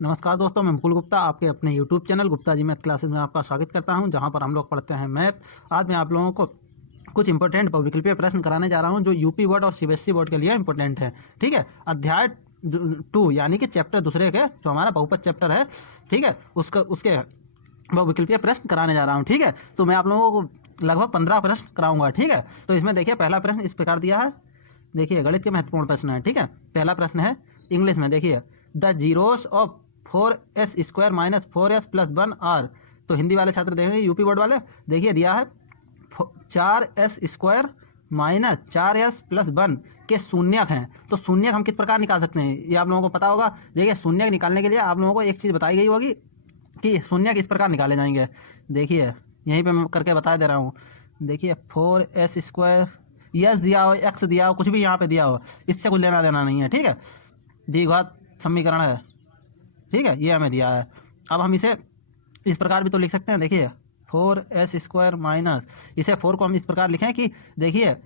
नमस्कार दोस्तों, मैं मुकुल गुप्ता आपके अपने YouTube channel Gupta ji math classes में आपका स्वागत करता हूं, जहां पर हम लोग पढ़ते हैं मैथ। आज मैं आप लोगों को कुछ इंपॉर्टेंट बहुविकल्पीय प्रश्न कराने जा रहा हूं जो यूपी बोर्ड और सीबीएसई बोर्ड के लिए इंपॉर्टेंट है। ठीक है, अध्याय 2 यानी कि चैप्टर दूसरे के जो हमारा बहुपद चैप्टर है, ठीक है, उसके बहुविकल्पीय प्रश्न कराने जा रहा हूँ। ठीक है, तो मैं आप लोगों को लगभग 15 प्रश्न कराऊंगा। ठीक है, तो इसमें देखिए पहला प्रश्न इस प्रकार दिया है। देखिए गणित के महत्वपूर्ण प्रश्न है। ठीक है, पहला प्रश्न है इंग्लिश में। देखिए the zeros of 4s² minus 4s plus 1 are. तो हिंदी वाले छात्र देखेंगे, यूपी बोर्ड वाले देखिए दिया है 4s² माइनस 4s प्लस 1 के शून्यक हैं। तो शून्यक हम किस प्रकार निकाल सकते हैं, ये आप लोगों को पता होगा। देखिए शून्यक निकालने के लिए आप लोगों को एक चीज़ बताई गई होगी कि शून्यक इस प्रकार निकाले जाएंगे। देखिए यहीं पे मैं करके बता दे रहा हूँ। देखिए 4s², यस दिया हो, एक्स दिया हो, कुछ भी यहाँ पे दिया हो, इससे कुछ लेना देना नहीं है। ठीक है, द्विघात समीकरण है। ठीक है, ये हमें दिया है। अब हम इसे इस प्रकार भी तो लिख सकते हैं। देखिए 4s² माइनस, इसे 4 को हम इस प्रकार लिखें कि देखिए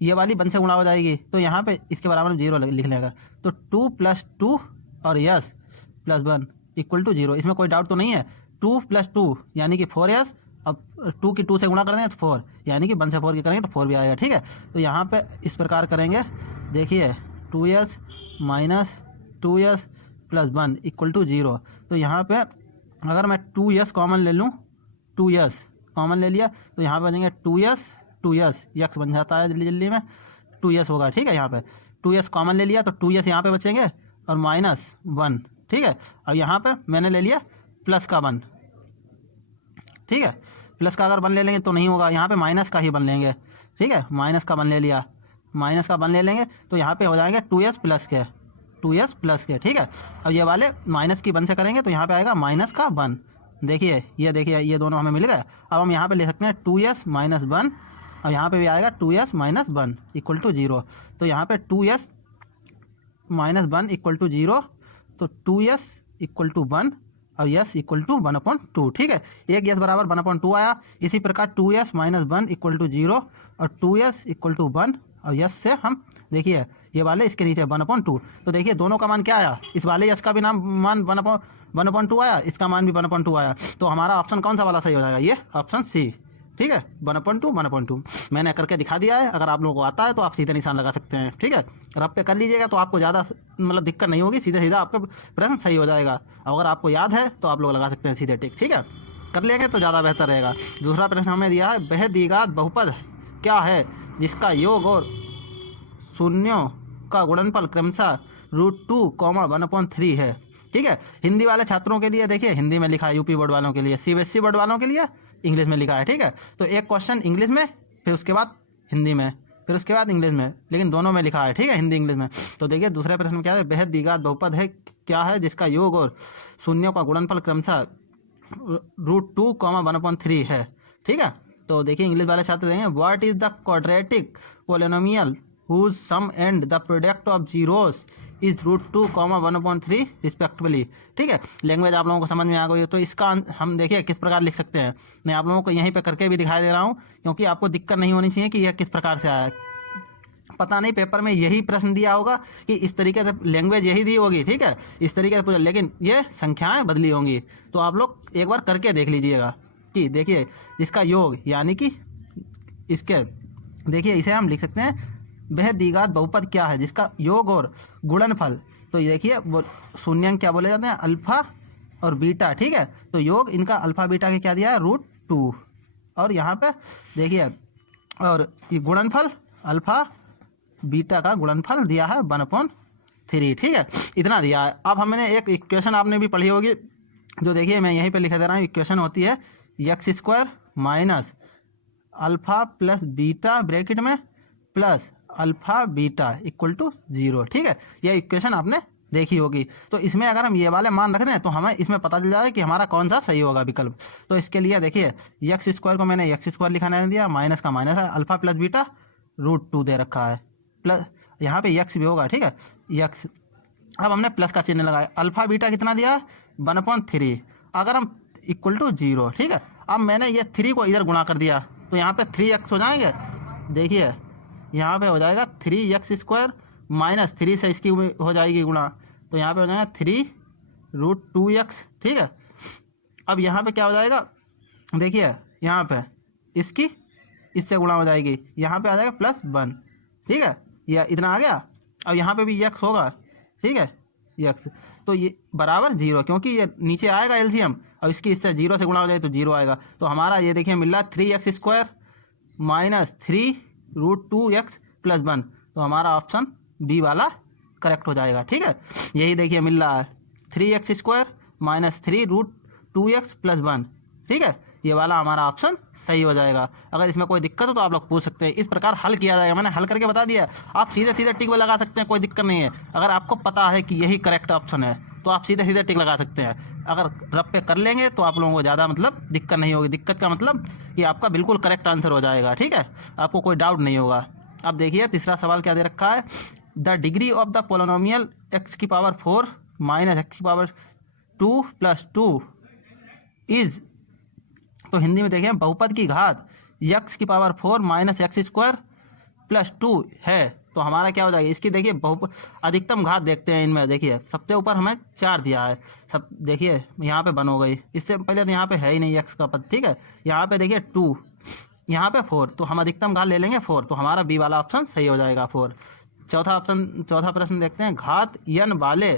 ये वाली 1 से गुणा हो जाएगी, तो यहाँ पे इसके बराबर में 0 लिख लेगा। तो 2 + 2 और यस प्लस 1 इक्वल टू 0। इसमें कोई डाउट तो नहीं है। 2 + 2 यानी कि 4s। अब 2 की 2 से गुणा करेंगे तो 4, यानी कि 1 से 4 की करेंगे तो 4 भी आएगा। ठीक है, तो यहाँ पे इस प्रकार करेंगे। देखिए 2s minus 2s plus 1 equal to 0। तो यहाँ पे अगर मैं 2s कॉमन ले लूँ, 2s कॉमन ले लिया, तो यहाँ पे बनेंगे 2s यक्स बन जाता है जल्दी जल्दी में, 2s होगा। ठीक है, यहाँ पे 2s कॉमन ले लिया तो 2s यहाँ पे बचेंगे और माइनस 1। ठीक है, अब यहाँ पे मैंने ले लिया प्लस का 1। ठीक है, प्लस का अगर 1 ले लेंगे तो नहीं होगा, यहाँ पे माइनस का ही 1 लेंगे। ठीक है, माइनस का 1 ले लिया, माइनस का 1 ले लेंगे तो यहाँ पे हो जाएंगे 2s प्लस के, 2s प्लस के। ठीक है, अब ये वाले माइनस की 1 से करेंगे तो यहाँ पे आएगा माइनस का 1। देखिए ये दोनों हमें मिल गए। अब हम यहाँ पे ले सकते हैं 2s माइनस 1, और यहाँ पे भी आएगा 2s माइनस 1 इक्वल टू 0। तो यहाँ पे 2s माइनस 1 इक्वल टू 0, तो 2s इक्वल टू 1 और यस इक्वल टू 1/2। ठीक है, एक यस बराबर 1/2 आया। इसी प्रकार 2s माइनस 1 इक्वल टू 0 और 2s इक्वल टू 1 और यस से हम देखिए ये वाले इसके नीचे 1/2। तो देखिए दोनों का मान क्या आया, इस वाले यस का भी मान 1/2 आया, इसका मान भी 1/2 आया। तो हमारा ऑप्शन कौन सा वाला सही हो जाएगा, ये ऑप्शन सी। ठीक है, 1/2 मैंने करके दिखा दिया है। अगर आप लोगों को आता है तो आप सीधे निशान लगा सकते हैं। ठीक है, रब पे कर लीजिएगा तो आपको ज़्यादा मतलब दिक्कत नहीं होगी, सीधे सीधा आपका प्रश्न सही हो जाएगा। अगर आपको याद है तो आप लोग लगा सकते हैं सीधे टिक। ठीक है, कर लेंगे तो ज़्यादा बेहतर रहेगा। दूसरा प्रश्न हमें दिया है, वह द्विघात बहुपद क्या है जिसका योग और शून्यों का गुणनफल क्रमशः √2, 1/3 है। ठीक है, हिंदी वाले छात्रों के लिए देखिए हिंदी में लिखा है, यूपी बोर्ड वालों के लिए, सीबीएसई बोर्ड वालों के लिए इंग्लिश में लिखा है। ठीक है, तो एक क्वेश्चन इंग्लिश में, फिर उसके बाद हिंदी में, फिर उसके बाद इंग्लिश में, लेकिन दोनों में लिखा है। ठीक है, हिंदी इंग्लिश में। तो देखिए दूसरे प्रश्न में क्या है, बेहद द्विघात बहुपद है क्या है जिसका योग और शून्यों का गुणनफल क्रमशः √2, 1/3 है। ठीक है, तो देखिए इंग्लिश वाले छात्र देंगे, what is the quadratic polynomial whose sum and the product of zeros is √2, 1/3 respectively. ठीक है, लैंग्वेज आप लोगों को समझ में आ गई। तो इसका हम देखिए किस प्रकार लिख सकते हैं। मैं आप लोगों को यहीं पे करके भी दिखाई दे रहा हूँ, क्योंकि आपको दिक्कत नहीं होनी चाहिए कि यह किस प्रकार से आया। पता नहीं पेपर में यही प्रश्न दिया होगा कि इस तरीके से लैंग्वेज यही दी होगी। ठीक है, इस तरीके से पूछा, लेकिन ये संख्याएं बदली होंगी। तो आप लोग एक बार करके देख लीजिएगा कि देखिए जिसका योग यानी कि इसके, देखिए इसे हम लिख सकते हैं, वह द्विघात बहुपद क्या है जिसका योग और गुणनफल। तो ये देखिए वो शून्यांक क्या बोले जाते हैं, अल्फा और बीटा। ठीक है, तो योग इनका अल्फा बीटा के क्या दिया है, √2, और यहाँ पे देखिए और ये गुणनफल अल्फा बीटा का गुणनफल दिया है 1/3। ठीक है, इतना दिया है। अब हमने एक इक्वेशन आपने भी पढ़ी होगी, जो देखिए मैं यहीं पे लिख दे रहा हूँ। इक्वेशन होती है x² minus alpha plus beta bracket में plus alpha beta equal to 0। ठीक है, यह इक्वेशन आपने देखी होगी। तो इसमें अगर हम ये वाले मान रख दें तो हमें इसमें पता चल जाएगा कि हमारा कौन सा सही होगा विकल्प। तो इसके लिए देखिए x² को मैंने x² लिखाने नहीं दिया, माइनस का माइनस है, अल्फा प्लस बीटा √2 दे रखा है, प्लस यहाँ पे x भी होगा। ठीक है, x, अब हमने प्लस का चिन्ह लगाया। अल्फा बीटा कितना दिया, 1/3, अगर हम इक्वल टू 0। ठीक है, अब मैंने ये 3 को इधर गुणा कर दिया तो यहाँ पे 3x हो जाएंगे। देखिए यहाँ पे हो जाएगा 3x² माइनस 3 से इसकी हो जाएगी गुणा, तो यहाँ पे हो जाएगा √2x, ठीक है। अब यहाँ पे क्या हो जाएगा, देखिए यहाँ पे इसकी इससे गुणा हो जाएगी, यहाँ पे आ जाएगा +1, ठीक है, यह इतना आ गया। अब यहाँ पे भी x होगा, ठीक है, x, तो ये बराबर 0, क्योंकि ये नीचे आएगा एलसीएम, अब इसकी इससे 0 से गुणा हो जाए तो 0 आएगा। तो हमारा ये देखिए मिल रहा 3x² - 3 √2x + 1, तो हमारा ऑप्शन बी वाला करेक्ट हो जाएगा, ठीक है। यही देखिए मिल रहा है 3x² - 3 √2x + 1, ठीक है, ये वाला हमारा ऑप्शन सही हो जाएगा। अगर इसमें कोई दिक्कत हो तो आप लोग पूछ सकते हैं, इस प्रकार हल किया जाएगा। मैंने हल करके बता दिया, आप सीधे सीधे टिक लगा सकते हैं, कोई दिक्कत नहीं है। अगर आपको पता है कि यही करेक्ट ऑप्शन है तो आप सीधे सीधे टिक लगा सकते हैं। अगर रब पे कर लेंगे तो आप लोगों को ज़्यादा मतलब दिक्कत नहीं होगी। दिक्कत का मतलब कि आपका बिल्कुल करेक्ट आंसर हो जाएगा, ठीक है, आपको कोई डाउट नहीं होगा। अब देखिए तीसरा सवाल क्या दे रखा है, the degree of the polynomial x⁴ - x⁴2 + 2 is, तो हिंदी में देखिए बहुपद की घात x⁴ - x² + 2 है, तो हमारा क्या हो जाएगा, इसकी देखिए अधिकतम घात देखते हैं इनमें। देखिए सबसे ऊपर हमें 4 दिया है, सब देखिए यहाँ पे 1 हो गई, इससे पहले तो यहाँ पे है ही नहीं x का पद, ठीक है। यहाँ पे देखिए 2, यहाँ पे 4, तो हम अधिकतम घात ले लेंगे 4, तो हमारा बी वाला ऑप्शन सही हो जाएगा 4। चौथा प्रश्न देखते हैं, घात n वाले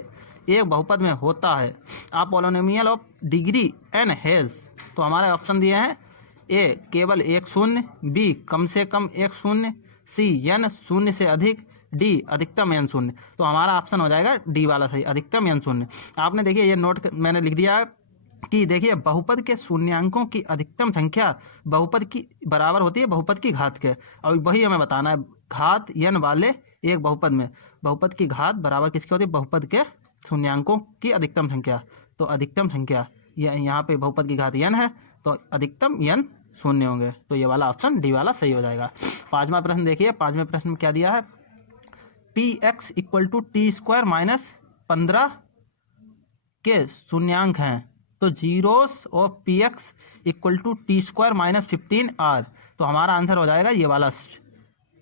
एक बहुपद में होता है, आप polynomial of degree n has, तो हमारे ऑप्शन दिए हैं ए केवल 1 0, बी कम से कम 1 0, सी n 0 से अधिक, डी अधिकतम n 0, तो हमारा ऑप्शन हो जाएगा डी वाला सही, अधिकतम n 0। आपने देखिए ये नोट मैंने लिख दिया है कि देखिए बहुपद के शून्यांकों की अधिकतम संख्या बहुपद की बराबर होती है बहुपद की घात के, और वही हमें बताना है। घात n वाले एक बहुपद में बहुपद की घात बराबर किसकी होती है, बहुपद के शून्यांकों की अधिकतम संख्या, तो अधिकतम संख्या यहाँ पे बहुपद की घात n है, तो अधिकतम n 0 होंगे, तो ये वाला ऑप्शन डी वाला सही हो जाएगा। पांचवा प्रश्न देखिए, पांचवें प्रश्न में क्या दिया है, px = t² - 15 के शून्यांक हैं, तो zeros of px = t² - 15 r, तो हमारा आंसर हो जाएगा ये वाला,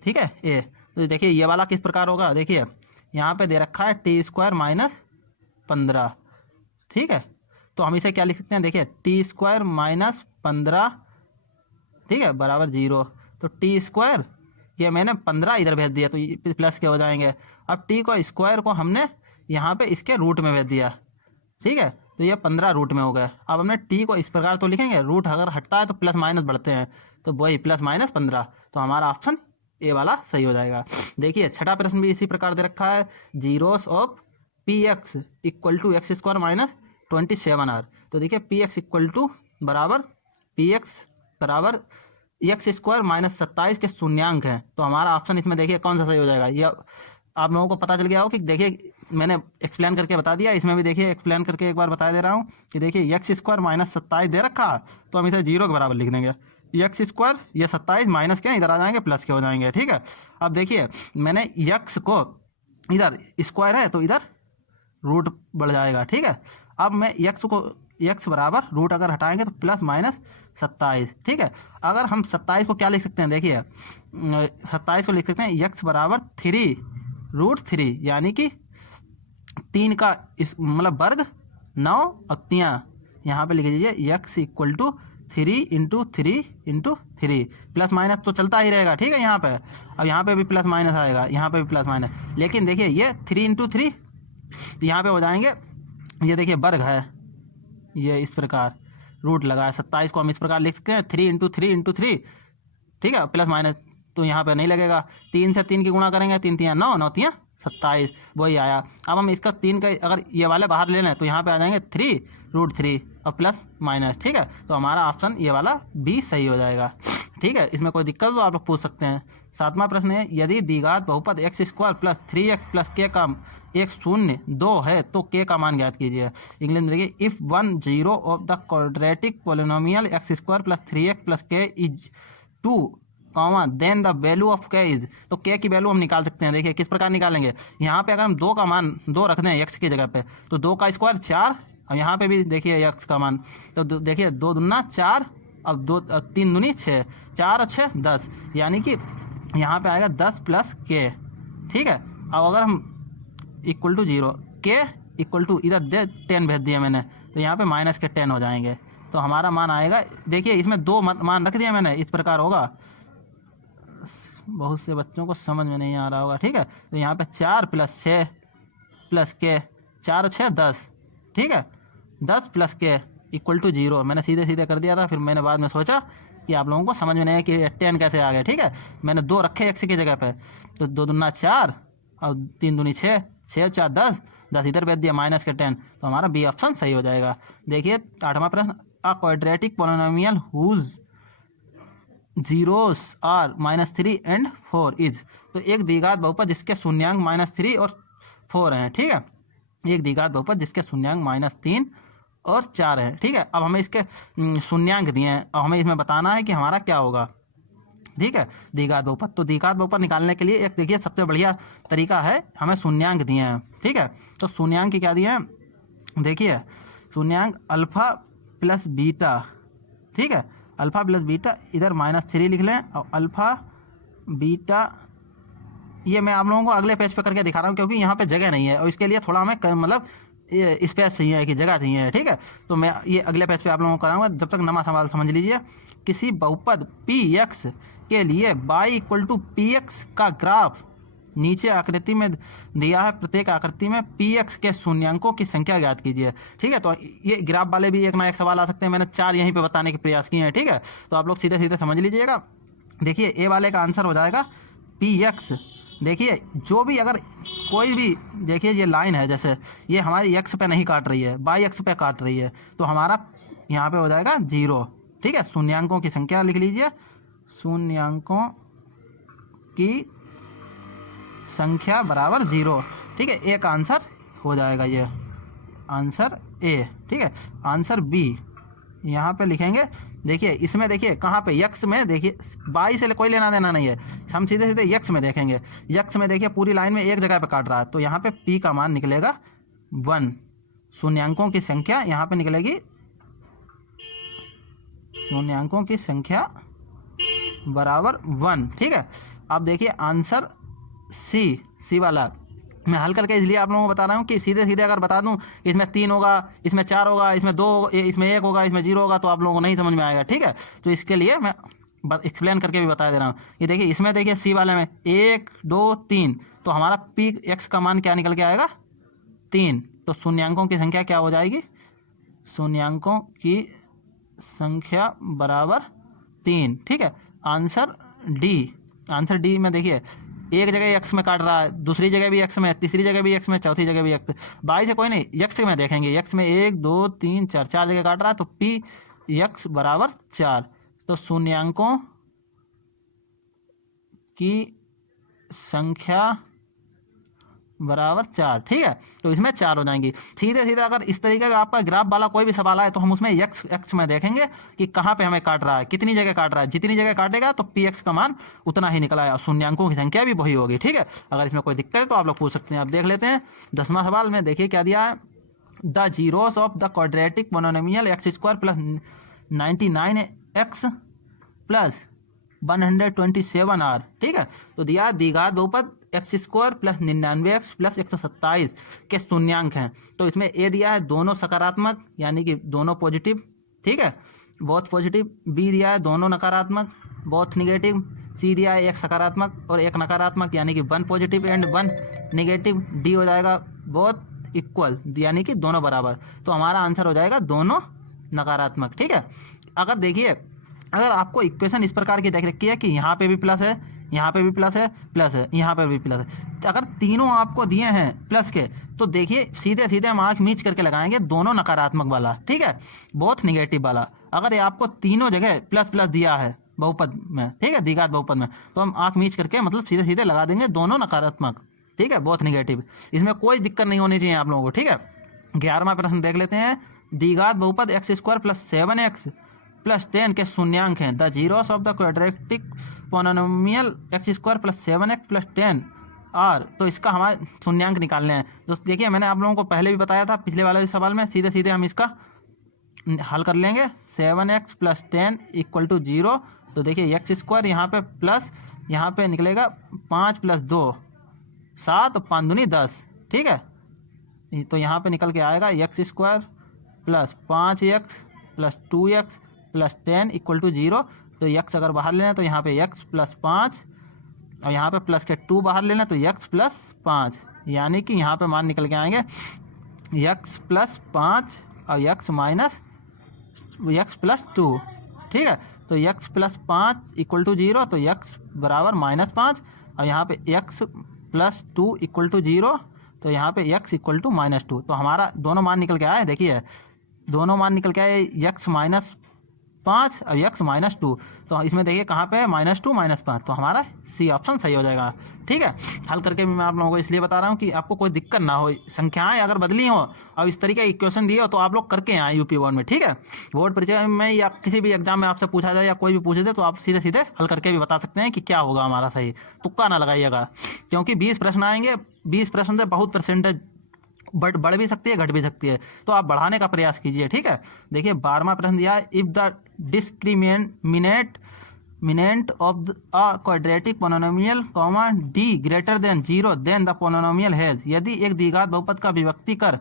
ठीक है, ए। तो देखिए ये वाला किस प्रकार होगा, देखिए यहाँ पे दे रखा है t² - 15, ठीक है, तो हम इसे क्या लिख सकते हैं, देखिए t² - 15, ठीक है, बराबर 0, तो t², ये मैंने 15 इधर भेज दिया तो ये प्लस के हो जाएंगे। अब t को स्क्वायर को हमने यहाँ पे इसके रूट में भेज दिया, ठीक है, तो ये 15 रूट में हो गया। अब हमने t को इस प्रकार तो लिखेंगे, रूट अगर हटता है तो प्लस माइनस बढ़ते हैं, तो वही +-15, तो हमारा ऑप्शन ए वाला सही हो जाएगा। देखिए छठा प्रश्न भी इसी प्रकार दे रखा है, zeros of px = x² - 27r, तो देखिए px बराबर x² - 27 के शून्यांक हैं, तो हमारा ऑप्शन इसमें देखिए कौन सा सही हो जाएगा। ये आप लोगों को पता चल गया हो कि देखिए मैंने एक्सप्लेन करके बता दिया, इसमें भी देखिए एक्सप्लेन करके एक बार बता दे रहा हूँ कि देखिए x² - 27 दे रखा, तो हम इसे 0 के बराबर लिख देंगे, x², ये 27 माइनस के इधर आ जाएंगे प्लस के हो जाएंगे, ठीक है। अब देखिए मैंने x को इधर स्क्वायर है तो इधर रूट बढ़ जाएगा, ठीक है। अब मैं x बराबर रूट अगर हटाएंगे तो +-27, ठीक है। अगर हम 27 को क्या लिख सकते हैं, देखिए 27 को लिख सकते हैं x बराबर 3 √3, यानी कि 3 का इस मतलब वर्ग 9 और 3 यहाँ पे लिख दीजिए x = 3 × 3 × 3, प्लस माइनस तो चलता ही रहेगा, ठीक है। यहाँ पे अब यहाँ पे भी प्लस माइनस आएगा, यहाँ पे भी प्लस माइनस, लेकिन देखिए ये 3 × 3 यहाँ पे हो जाएंगे, ये देखिए वर्ग है, ये इस प्रकार रूट लगा है, 27 को हम इस प्रकार लिख सकते हैं 3 × 3 × 3, ठीक है, प्लस माइनस तो यहाँ पे नहीं लगेगा, 3 से 3 की गुणा करेंगे, 3 3 9, 9 3 27, वही आया। अब हम इसका 3 का अगर ये वाले बाहर ले लें तो यहाँ पे आ जाएंगे 3 √3 और प्लस माइनस, ठीक है, तो हमारा ऑप्शन ये वाला बी सही हो जाएगा, ठीक है। इसमें कोई दिक्कत तो आप लोग पूछ सकते हैं। सातवां प्रश्न है, यदि द्विघात बहुपद x² + 3x + k का एक 0 2 है तो k का मान ज्ञात कीजिए। इंग्लिश में देखिए, if 1 0 of the quadratic polynomial x² + 3x + k is 2, then the value of k is, तो k की वैल्यू हम निकाल सकते हैं। देखिए किस प्रकार निकालेंगे, यहाँ पे अगर हम 2 का मान 2 रख दें x की जगह पे, तो 2 का स्क्वायर 4, और यहाँ पे भी देखिए x का मान, तो देखिए 2 दूना 4, अब 2 3 दूनी 6, 4 और 6 10, यानी कि यहाँ पे आएगा 10 + k, ठीक है। अब अगर हम = 0, k इक्वल टू, इधर 10 भेज दिया मैंने, तो यहाँ पे माइनस के 10 हो जाएंगे। तो हमारा मान आएगा, देखिए इसमें 2 मान रख दिया मैंने, इस प्रकार होगा। बहुत से बच्चों को समझ में नहीं आ रहा होगा, ठीक है। तो यहाँ पे 4 + 6 + के, 4 और 6 10, ठीक है। 10 + के इक्वल टू 0। मैंने सीधे सीधे कर दिया था, फिर मैंने बाद में सोचा कि आप लोगों को समझ में नहीं है कि 10 कैसे आ गया, ठीक है। मैंने 2 रखे x की जगह पे, तो 2 दूना 4 और 3 दूनी 6, 6 और 4 10, 10 इधर भेज दिया माइनस के 10, तो हमारा बी ऑप्शन सही हो जाएगा। देखिए 8वां प्रश्न, a quadratic polynomial whose zeros are -3 and 4 is. तो एक द्विघात बहुपद जिसके शून्यांक -3 और 4 हैं, ठीक है। एक द्विघात बहुपद जिसके शून्यांक -3 और 4 है, ठीक है। अब हमें इसके शून्यांक दिए हैं, अब हमें इसमें बताना है कि हमारा क्या होगा, ठीक है। द्विघात बहुपद, तो द्विघात बहुपद निकालने के लिए एक देखिए सबसे बढ़िया तरीका है, हमें शून्यांक दिए हैं, ठीक है। तो शून्यांक क्या दिए हैं, देखिए शून्यांक अल्फा प्लस बीटा, ठीक है। अल्फा प्लस बीटा, इधर -3 लिख लें, और अल्फा बीटा, ये मैं आप लोगों को अगले पेज पे करके दिखा रहा हूँ क्योंकि यहाँ पे जगह नहीं है, और इसके लिए थोड़ा हमें मतलब स्पेस चाहिए, कि जगह चाहिए, ठीक है। तो मैं ये अगले पेज पे आप लोगों को कराऊंगा, जब तक नवा सवाल समझ लीजिए। किसी बहुपद px के लिए y = px का ग्राफ नीचे आकृति में दिया है, प्रत्येक आकृति में px के शून्यांकों की संख्या ज्ञात कीजिए, ठीक है। तो ये ग्राफ वाले भी एक ना एक सवाल आ सकते हैं, मैंने 4 यहीं पे बताने के प्रयास किए हैं, ठीक है। तो आप लोग सीधे सीधे समझ लीजिएगा। देखिए ए वाले का आंसर हो जाएगा px। देखिए जो भी, अगर कोई भी, देखिए ये लाइन है, जैसे ये हमारी x पे नहीं काट रही है, y अक्ष पे काट रही है, तो हमारा यहाँ पे हो जाएगा 0, ठीक है। शून्यांकों की संख्या लिख लीजिए, शून्यांकों की संख्या बराबर 0, ठीक है। एक आंसर हो जाएगा, ये आंसर ए, ठीक है। आंसर बी यहाँ पे लिखेंगे। देखिए इसमें, देखिए कहाँ पे x में, देखिए y से कोई लेना देना नहीं है, हम सीधे सीधे x में देखेंगे। x में देखिए पूरी लाइन में एक जगह पे काट रहा है, तो यहाँ पे p का मान निकलेगा 1। शून्यांकों की संख्या यहाँ पे निकलेगी, शून्यांकों की संख्या बराबर 1, ठीक है। अब देखिए आंसर सी वाला मैं हल करके इसलिए आप लोगों को बता रहा हूँ कि सीधे सीधे अगर बता दूँ इसमें 3 होगा, इसमें 4 होगा, इसमें 2, इसमें 1 होगा, इसमें 0 होगा, तो आप लोगों को नहीं समझ में आएगा, ठीक है। तो इसके लिए मैं एक्सप्लेन करके भी बता दे रहा हूँ। ये देखिए इसमें, देखिए सी वाले में 1 2 3, तो हमारा पी एक्स का मान क्या निकल के आएगा, 3। तो शून्यांकों की संख्या क्या हो जाएगी, शून्यांकों की संख्या बराबर 3, ठीक है। आंसर डी में देखिए एक जगह x में काट रहा है, दूसरी जगह भी x में, तीसरी जगह भी x में, चौथी जगह भी x। y से कोई नहीं, x में देखेंगे, x में 1 2 3 4 जगह काट रहा है, तो p x बराबर 4। तो शून्यांकों की संख्या बराबर 4, ठीक है। तो इसमें 4 हो जाएंगी। सीधे सीधे अगर इस तरीके का आपका ग्राफ वाला कोई भी सवाल आए, तो हम उसमें x में देखेंगे कि कहाँ पे हमें काट रहा है, कितनी जगह काट रहा है। जितनी जगह काटेगा तो px का मान उतना ही निकला है, और शून्यांकों की संख्या भी वही होगी, ठीक है। अगर इसमें कोई दिक्कत है तो आप लोग पूछ सकते हैं। अब देख लेते हैं 10वां सवाल में, देखिए क्या दिया है, the zeros of the quadratic polynomial x² + 99x + 127 are, ठीक है। तो दिया द्विघात बहुपद x² + 99x + 127 के शून्यांक हैं। तो इसमें ए दिया है दोनों सकारात्मक, यानी कि दोनों पॉजिटिव, ठीक है, बोथ पॉजिटिव। बी दिया है दोनों नकारात्मक, बोथ निगेटिव। सी दिया है एक सकारात्मक और एक नकारात्मक, यानी कि 1 पॉजिटिव एंड 1 निगेटिव। डी हो जाएगा बोथ इक्वल, यानी कि दोनों बराबर। तो हमारा आंसर हो जाएगा दोनों नकारात्मक, ठीक है। अगर देखिए, अगर आपको इक्वेशन इस प्रकार की देख रखी है कि यहाँ पे भी प्लस है, यहाँ पे भी प्लस है, यहाँ पे भी प्लस है, तो अगर तीनों आपको दिए हैं प्लस के, तो देखिए सीधे सीधे हम आँख मीच करके लगाएंगे दोनों नकारात्मक वाला, ठीक है, बोथ निगेटिव वाला। अगर ये आपको तीनों जगह प्लस प्लस दिया है बहुपद में, ठीक है, द्विघात बहुपद में, तो हम आँख मीच करके मतलब सीधे सीधे लगा देंगे दोनों नकारात्मक, ठीक है, बोथ निगेटिव। इसमें कोई दिक्कत नहीं होनी चाहिए आप लोगों को, ठीक है। 11वां प्रश्न देख लेते हैं। द्विघात बहुपद x² + 7x + 10 के शून्यांक हैं। The zeros of the quadratic polynomial x² + 7x + 10 are. तो इसका हमारे शून्यांक निकालने हैं। दोस्तों देखिए, मैंने आप लोगों को पहले भी बताया था पिछले वाले सवाल में, सीधे सीधे हम इसका हल कर लेंगे। 7x + 10 = 0। तो देखिए x² यहाँ पे प्लस, यहाँ पे निकलेगा 5 + 2 7, 5 दूनी 10, ठीक है, तो यहाँ पे निकल के आएगा x square plus 5x plus 2x plus 10 equal to 0। तो x अगर बाहर लेना तो यहाँ पे x प्लस 5 और यहाँ पे प्लस के 2 बाहर लेना तो x प्लस 5, यानी कि यहाँ पे मान निकल के आएंगे x प्लस 5 और x माइनस x प्लस 2। ठीक है, तो x प्लस 5 इक्वल टू 0, तो x बराबर -5 और यहाँ पे x प्लस 2 इक्वल टू 0, तो यहाँ पे x इक्वल टू -2। तो हमारा दोनों मान निकल के आए, देखिए दोनों मान निकल के आए x -5 और x -2। तो इसमें देखिए कहाँ पे -2 -5, तो हमारा सी ऑप्शन सही हो जाएगा। ठीक है, हल करके भी मैं आप लोगों को इसलिए बता रहा हूँ कि आपको कोई दिक्कत ना हो, संख्याएं अगर बदली हो और इस तरीके के इक्वेशन दिए हो तो आप लोग करके आए यूपी बोर्ड में। ठीक है, बोर्ड परीक्षा में या किसी भी एग्जाम में आपसे पूछा जाए या कोई भी पूछे दे तो आप सीधे सीधे हल करके भी बता सकते हैं कि क्या होगा हमारा सही, तुक्का ना लगाइएगा, क्योंकि 20 प्रश्न आएंगे, 20 प्रश्न से बहुत परसेंटेज बढ़ भी सकती है, घट भी सकती है, तो आप बढ़ाने का प्रयास कीजिए। ठीक है, देखिए 12वां प्रश्न दिया है, if the discriminant of a quadratic polynomial comma d greater than 0 then the polynomial has. यदि एक द्विघात बहुपद का विभक्तिकर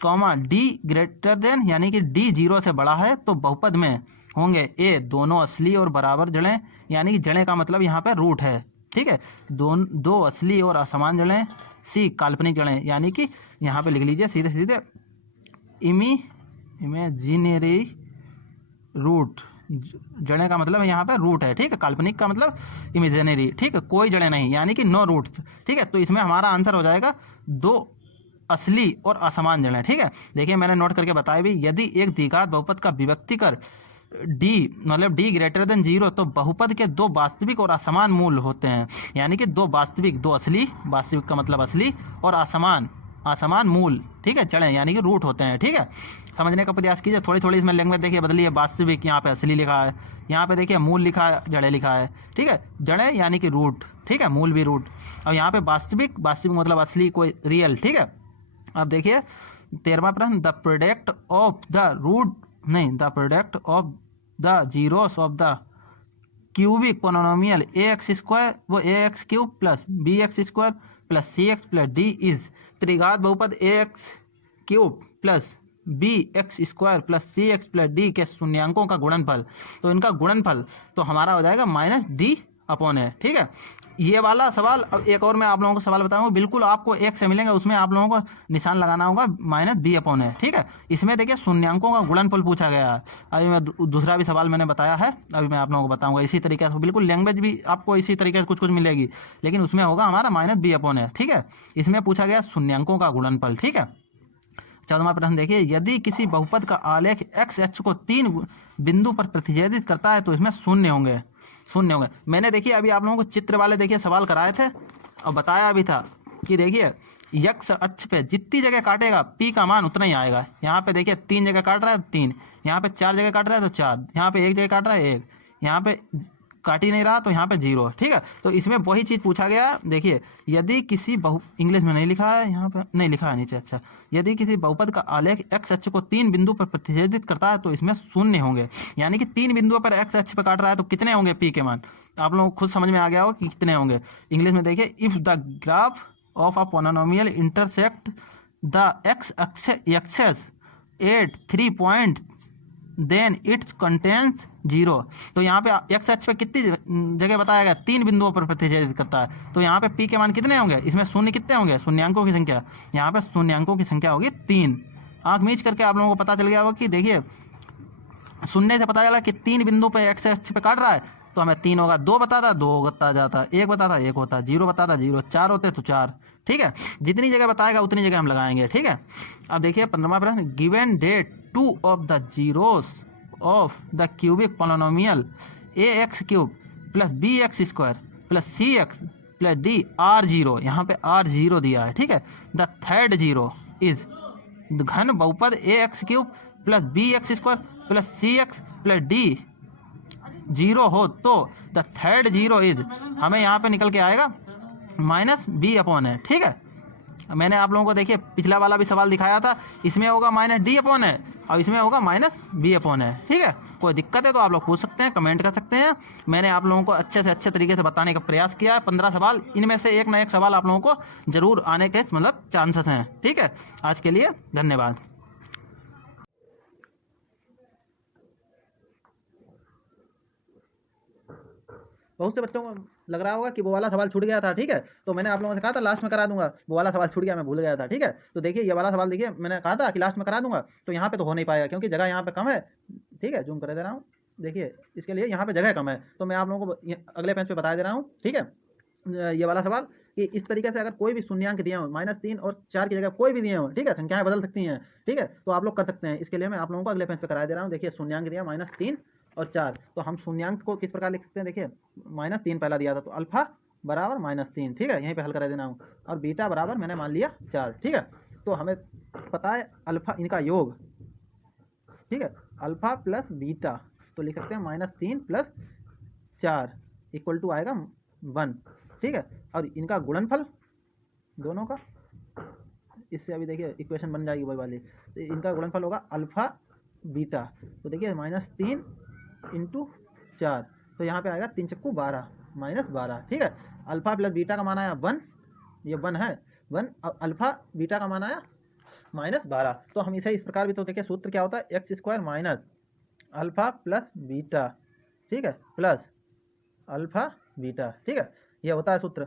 कॉमा डी ग्रेटर देन यानी कि डी 0 से बड़ा है तो बहुपद में होंगे ए दोनों असली और बराबर जड़ें, यानी कि जड़ें का मतलब यहाँ पे रूट है। ठीक है, दो असली और असमान जड़ें, सी काल्पनिक जड़ें, यानी कि यहाँ पे लिख लीजिए सीधे सीधे इमेजिनरी रूट, जड़ें का मतलब यहाँ पे रूट है। ठीक है, काल्पनिक का मतलब इमेजिनरी। ठीक है, कोई जड़ें नहीं, यानी कि नो रूट्स। ठीक है, तो इसमें हमारा आंसर हो जाएगा दो असली और असमान जड़ें। ठीक है, देखिए मैंने नोट करके बताया भी, यदि एक द्विघात बहुपद का विभक्तिकर डी मतलब डी ग्रेटर देन 0 तो बहुपद के दो वास्तविक और असमान मूल होते हैं, यानी कि दो वास्तविक, दो असली, वास्तविक का मतलब असली, और असमान मूल। ठीक है, जड़ें यानी कि रूट होते हैं। ठीक है, समझने का प्रयास कीजिए। थोड़ी थोड़ी इसमें लैंग्वेज देखिए बदली है, वास्तविक यहाँ पे असली लिखा है, यहाँ पे देखिए मूल लिखा है, जड़ें लिखा है। ठीक है, जड़ें यानी कि रूट, ठीक है, मूल भी रूट, और यहाँ पे वास्तविक मतलब असली, कोई रियल। ठीक है, अब देखिए 13वां प्रश्न, the product of the zeros of the cubic polynomial ax square वो ax cube plus bx square plus cx plus d is. त्रिघात बहुपद ax cube plus bx square plus cx plus d के शून्यांकों का गुणनफल, तो इनका गुणनफल तो हमारा हो जाएगा -d/a। ठीक है, ये वाला सवाल, अब एक और मैं आप लोगों को सवाल बताऊंगा, बिल्कुल आपको एक से मिलेंगे, उसमें आप लोगों को निशान लगाना होगा -b/a। ठीक है, इसमें देखिए शून्यांकों का गुणनफल पूछा गया है। अभी मैं दूसरा भी सवाल मैंने बताया है, अभी मैं आप लोगों को बताऊंगा इसी तरीके से, बिल्कुल लैंग्वेज भी आपको इसी तरीके से कुछ कुछ मिलेगी, लेकिन उसमें होगा हमारा -b/a। ठीक है, इसमें पूछा गया शून्यांकों का गुणनफल। ठीक है, 14वां प्रश्न देखिए, यदि किसी बहुपद का आलेख x h को 3 बिंदु पर प्रतिच्छेदित करता है तो इसमें शून्य होंगे। मैंने देखिए अभी आप लोगों को चित्र वाले देखिए सवाल कराए थे और बताया भी था कि देखिए x अक्ष पे जितनी जगह काटेगा p का मान उतना ही आएगा। यहाँ पे देखिए 3 जगह काट रहा है 3, यहाँ पे 4 जगह काट रहा है तो 4, यहाँ पे 1 जगह काट रहा है 1, यहाँ पे काट ही नहीं रहा तो यहाँ पे 0। ठीक है, तो इसमें वही चीज पूछा गया। देखिए यदि किसी इंग्लिश में नहीं लिखा है, यहाँ पे नहीं लिखा है नीचे, अच्छा, यदि किसी बहुपद का आलेख x अक्ष को 3 बिंदु पर प्रतिच्छेदित करता है तो इसमें शून्य होंगे, यानी कि 3 बिंदुओं पर x अक्ष पर काट रहा है तो कितने होंगे p के मान, आप लोगों को खुद समझ में आ गया होगा कि कितने होंगे। इंग्लिश में देखिए, if the graph of a polynomial intersect the x axis at 3 point then its contains 0। तो यहाँ पे x अक्ष पे कितनी जगह बताया गया, 3 बिंदुओं पर प्रतिच्छेदित करता है, तो यहाँ पे p के मान कितने होंगे, इसमें शून्य कितने होंगे, शून्यांकों की संख्या, यहाँ पे शून्यांकों की संख्या होगी 3। आंख मीच करके आप लोगों को पता चल गया होगा कि देखिए शून्य से पता चला कि 3 बिंदु पे x अक्ष पे काट रहा है तो हमें 3 होगा, 2 बताता 2 होता जाता, 1 बताता 1 होता, 0 बताता 0, 4 होते तो 4। ठीक है, जितनी जगह बताएगा उतनी जगह हम लगाएंगे। ठीक है, अब देखिए 15वां प्रश्न, given that 2 of the zeros of the cubic polynomial ax cube plus bx square plus cx plus d are 0, यहाँ पे r 0 दिया है। ठीक है, द थर्ड जीरो इज घन बहुपद ax cube plus bx square plus cx plus d 0 हो तो द थर्ड जीरो इज, हमें यहाँ पे निकल के आएगा -b/a। ठीक है, मैंने आप लोगों को देखिए पिछला वाला भी सवाल दिखाया था, इसमें होगा -d/a, और इसमें होगा -b/है। ठीक है, कोई दिक्कत है तो आप लोग पूछ सकते हैं, कमेंट कर सकते हैं। मैंने आप लोगों को अच्छे से अच्छे तरीके से बताने का प्रयास किया है। 15 सवाल, इनमें से एक ना एक सवाल आप लोगों को जरूर आने के मतलब चांसेस हैं। ठीक है, आज के लिए धन्यवाद। बहुत से बच्चों को लग रहा होगा कि वो वाला सवाल छूट गया था। ठीक है, तो मैंने आप लोगों से कहा था लास्ट में करा दूंगा, वो वाला सवाल छूट गया, मैं भूल गया था। ठीक है, तो देखिए ये वाला सवाल, देखिए मैंने कहा था कि लास्ट में करा दूंगा, तो यहाँ पे तो हो नहीं पाएगा क्योंकि जगह यहाँ पे कम है। ठीक है, जूम कर दे रहा हूँ, देखिए इसके लिए यहाँ पे जगह कम है, तो मैं आप लोगों को अगले पेज पे बता दे रहा हूँ। ठीक है, ये वाला सवाल कि इस तरीके से अगर कोई भी शून्यांक दिए हो, -3 और 4 की जगह कोई भी दिए हो, ठीक है, संख्याएं बदल सकती हैं। ठीक है, तो आप लोग कर सकते हैं। इसके लिए मैं आप लोगों को अगले पेज पे करा दे रहा हूँ। देखिए शून्यांक दिया -3 और 4, तो हम शून्यांक को किस प्रकार लिख सकते हैं। देखिए -3 पहला दिया था, तो अल्फा बराबर -3। ठीक है, यहीं पे हल करा देना हूँ, और बीटा बराबर मैंने मान लिया 4। ठीक है, तो हमें पता है अल्फा इनका योग, ठीक है, अल्फा प्लस बीटा, तो लिख सकते हैं -3 + 4 = आएगा 1। ठीक है, और इनका गुणनफल दोनों का, इससे अभी देखिए इक्वेशन बन जाएगी वही वाली, तो इनका गुणनफल होगा अल्फा बीटा, तो देखिए -3 × 4, तो यहाँ पे आएगा 3 चक्कू 12 -12। ठीक है, अल्फा प्लस बीटा का मान आया 1, ये 1 है 1, और अल्फा बीटा का मान आया -12। तो हम इसे इस प्रकार भी, तो देखिए सूत्र क्या होता है, x² minus alpha plus beta, ठीक है, प्लस अल्फा बीटा। ठीक है, यह होता है सूत्र।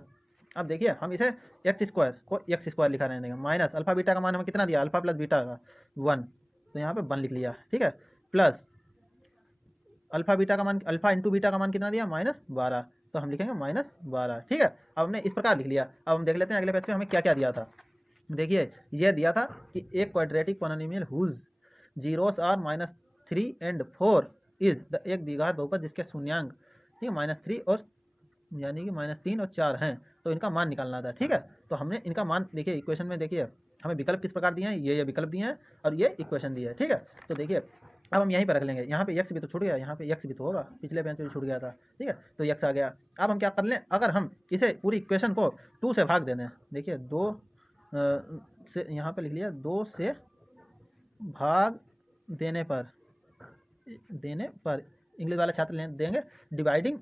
अब देखिए हम इसे x² को x² लिखा रहने देंगे, माइनस अल्फा बीटा का मान हमें कितना दिया, अल्फा प्लस बीटा का 1, तो यहाँ पे 1 लिख लिया। ठीक है, प्लस अल्फा बीटा का मान, अल्फा इंटू बीटा का मान कितना दिया, -12, तो हम लिखेंगे -12। ठीक है, अब हमने इस प्रकार लिख लिया। अब हम देख लेते हैं अगले पेज पे हमें क्या क्या दिया था। देखिए ये दिया था कि एक quadratic polynomial whose zeros are -3 and 4 is एक द्विघात बहुपद जिसके शून्यांक, ठीक है, -3 और यानी कि -3 और 4 हैं, तो इनका मान निकालना था। ठीक है, तो हमने इनका मान, देखिए इक्वेशन में देखिए हमें विकल्प किस प्रकार दिए हैं, ये विकल्प दिए हैं और ये इक्वेशन दी है। ठीक है, तो देखिए अब हम यहीं पर रख लेंगे, यहाँ पे x भी तो छूट गया, यहाँ पे x भी तो होगा, पिछले पेज पे भी छूट गया था। ठीक है, तो x आ गया। अब हम क्या कर लें, अगर हम इसे पूरी इक्वेशन को 2 से भाग देने, देखिए 2 से यहाँ पे लिख लिया, 2 से भाग देने पर इंग्लिश वाले छात्र देंगे डिवाइडिंग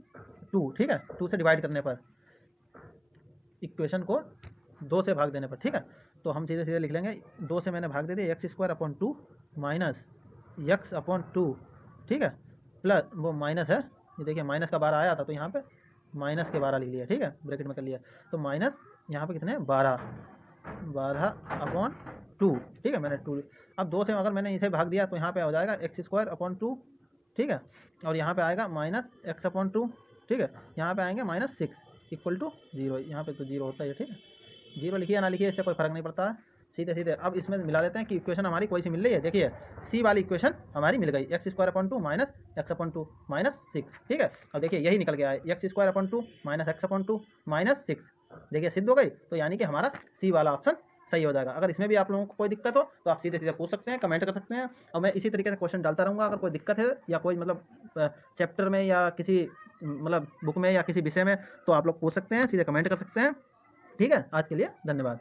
2। ठीक है, 2 से डिवाइड करने पर, इक्वेशन को 2 से भाग देने पर। ठीक है, तो हम सीधे सीधे लिख लेंगे, 2 से मैंने भाग दे दिया, x² माइनस x/2। ठीक है, प्लस वो माइनस है, ये देखिए माइनस का 12 आया था, तो यहाँ पे माइनस के 12 लिख लिया। ठीक है, ब्रैकेट में कर लिया, तो माइनस यहाँ पे कितने 12/2। ठीक है, मैंने 2, अब 2 से अगर मैंने इसे भाग दिया तो यहाँ पे हो जाएगा x² ठीक है, और यहाँ पे आएगा -x/2। ठीक है, यहाँ पे आएंगे -6 = 0, यहाँ पे तो 0 होता है। ठीक है, 0 लिखिए ना लिखिए इससे कोई फर्क नहीं पड़ता है, सीधे सीधे। अब इसमें मिला लेते हैं कि इक्वेशन हमारी कोई सी मिल रही है। देखिए सी वाली इक्वेशन हमारी मिल गई, x² -x/2 -6। ठीक है, अब देखिए यही निकल गया है, x² -x/2 -6। देखिए सिद्ध हो गई, तो यानी कि हमारा सी वाला ऑप्शन सही हो जाएगा। अगर इसमें भी आप लोगों को कोई दिक्कत हो तो आप सीधे सीधे पूछ सकते हैं, कमेंट कर सकते हैं, और मैं इसी तरीके से क्वेश्चन डालता रहूँगा। अगर कोई दिक्कत है या कोई मतलब चैप्टर में या किसी मतलब बुक में या किसी विषय में, तो आप लोग पूछ सकते हैं, सीधे कमेंट कर सकते हैं। ठीक है, आज के लिए धन्यवाद।